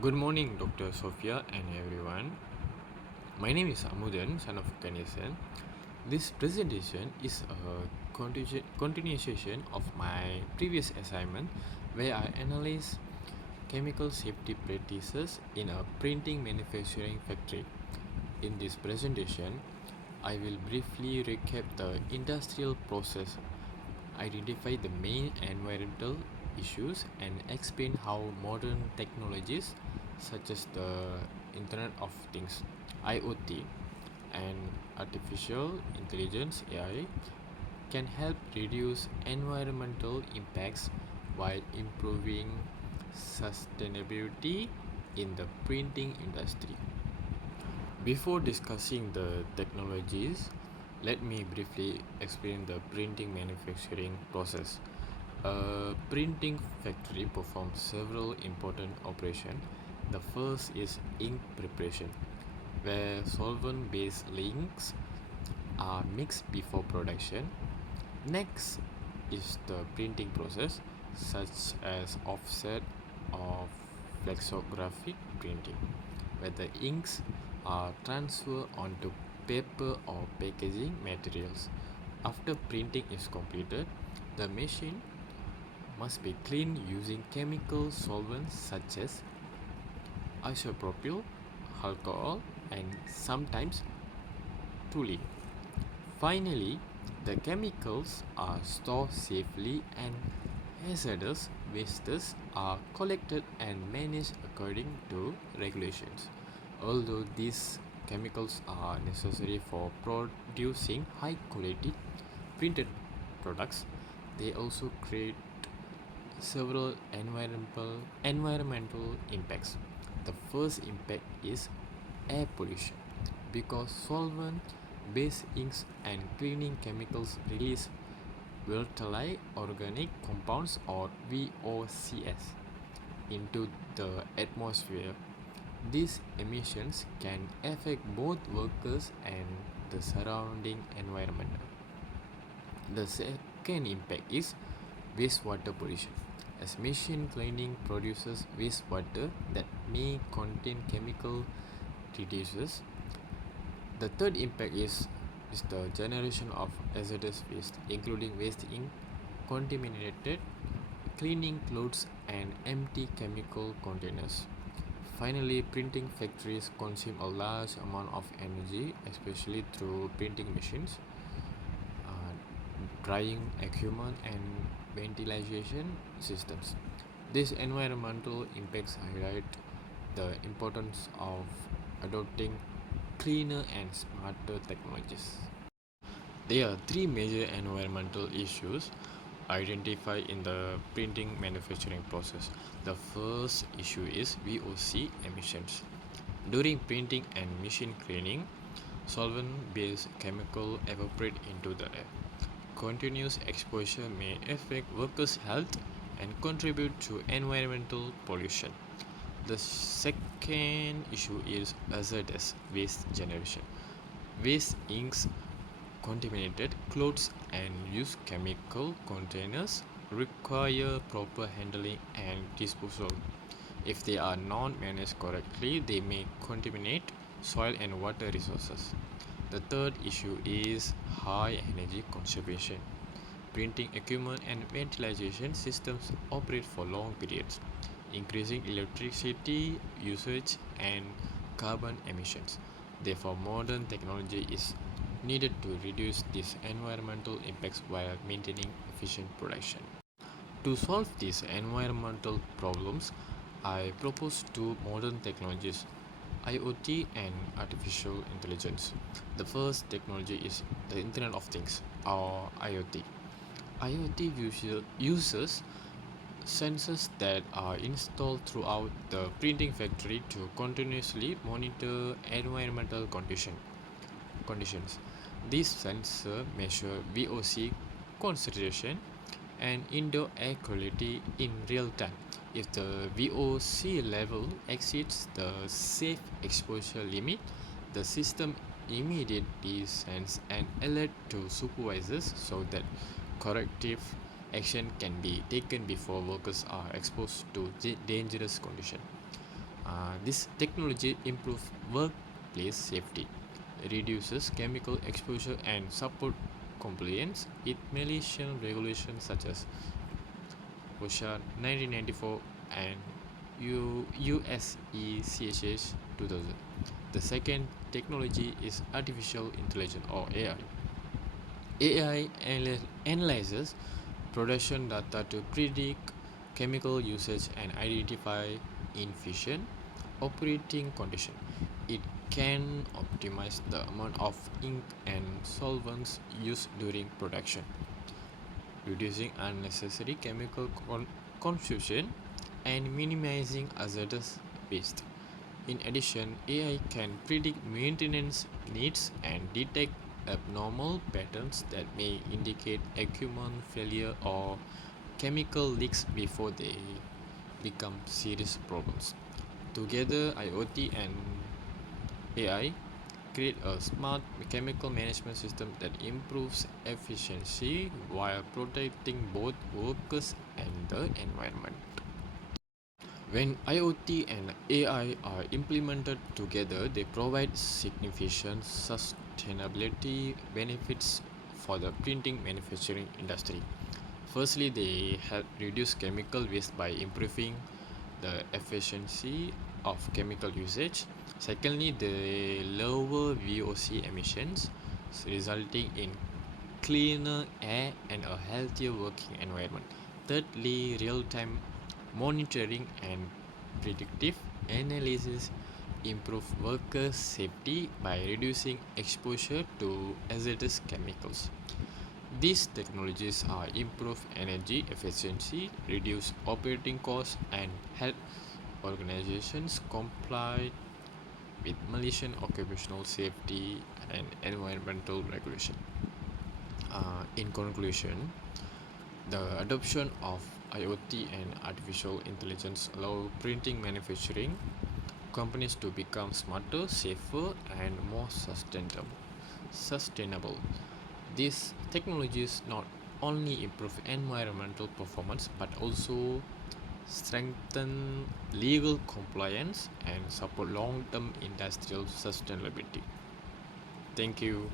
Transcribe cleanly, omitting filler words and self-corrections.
Good morning, Dr. Sophia and everyone. My name is Amudan, son of Ganesan. This presentation is a continuation of my previous assignment where I analyze chemical safety practices in a printing manufacturing factory. In this presentation, I will briefly recap the industrial process, identify the main environmental issues, and explain how modern technologies such as the Internet of Things (IoT) and artificial intelligence (AI) can help reduce environmental impacts while improving sustainability in the printing industry. Before discussing the technologies, let me briefly explain the printing manufacturing process. A printing factory performs several important operations. The first is ink preparation, where solvent-based inks are mixed before production. Next is the printing process, such as offset or flexographic printing, where the inks are transferred onto paper or packaging materials. After printing is completed, the machine must be cleaned using chemical solvents such as isopropyl alcohol and sometimes toluene. Finally, the chemicals are stored safely and hazardous wastes are collected and managed according to regulations. Although these chemicals are necessary for producing high quality printed products, they also create several environmental impacts. The first impact is air pollution because solvent based inks and cleaning chemicals release volatile organic compounds or VOCs into the atmosphere. These emissions can affect both workers and the surrounding environment. The second impact is wastewater pollution, as machine cleaning produces wastewater that may contain chemical reduces. The third impact is the generation of hazardous waste, including waste ink, contaminated cleaning clothes, and empty chemical containers. Finally, printing factories consume a large amount of energy, especially through printing machines, uh, drying equipment, and ventilation systems. These environmental impacts highlight the importance of adopting cleaner and smarter technologies. There are three major environmental issues identified in the printing manufacturing process. The first issue is VOC emissions. During printing and machine cleaning, solvent-based chemical evaporate into the air. Continuous exposure may affect workers' health and contribute to environmental pollution. The second issue is hazardous waste generation. Waste inks, contaminated clothes, and used chemical containers require proper handling and disposal. If they are not managed correctly, they may contaminate soil and water resources. The third issue is high energy conservation. Printing equipment and ventilation systems operate for long periods, increasing electricity usage and carbon emissions. Therefore, modern technology is needed to reduce these environmental impacts while maintaining efficient production. To solve these environmental problems, I propose two modern technologies: IoT and artificial intelligence. The first technology is the Internet of Things or IoT. IoT uses sensors that are installed throughout the printing factory to continuously monitor environmental conditions. These sensors measure VOC concentration and indoor air quality in real time. If the VOC level exceeds the safe exposure limit, the system immediately sends an alert to supervisors so that corrective action can be taken before workers are exposed to dangerous conditions. This technology improves workplace safety, reduces chemical exposure, and support compliance with Malaysian regulations such as OSHA 1994 and USECHH 2000. The second technology is artificial intelligence or AI. AI analyzes production data to predict chemical usage and identify inefficient operating conditions. It can optimize the amount of ink and solvents used during production, reducing unnecessary chemical consumption and minimizing hazardous waste. In addition, AI can predict maintenance needs and detect abnormal patterns that may indicate equipment failure or chemical leaks before they become serious problems. Together, IoT and AI create a smart chemical management system that improves efficiency while protecting both workers and the environment. When IoT and AI are implemented together, they provide significant sustainability benefits for the printing manufacturing industry. Firstly, they help reduce chemical waste by improving the efficiency of chemical usage. Secondly, they lower VOC emissions, resulting in cleaner air and a healthier working environment. Thirdly, real time monitoring and predictive analysis improve worker safety by reducing exposure to hazardous chemicals. These technologies are improve energy efficiency, reduce operating costs, and help organizations comply with Malaysian occupational safety and environmental regulation. In conclusion, the adoption of IoT and artificial intelligence allow printing manufacturing companies to become smarter, safer, and more sustainable. These technologies not only improve environmental performance but also strengthen legal compliance and support long-term industrial sustainability. Thank you.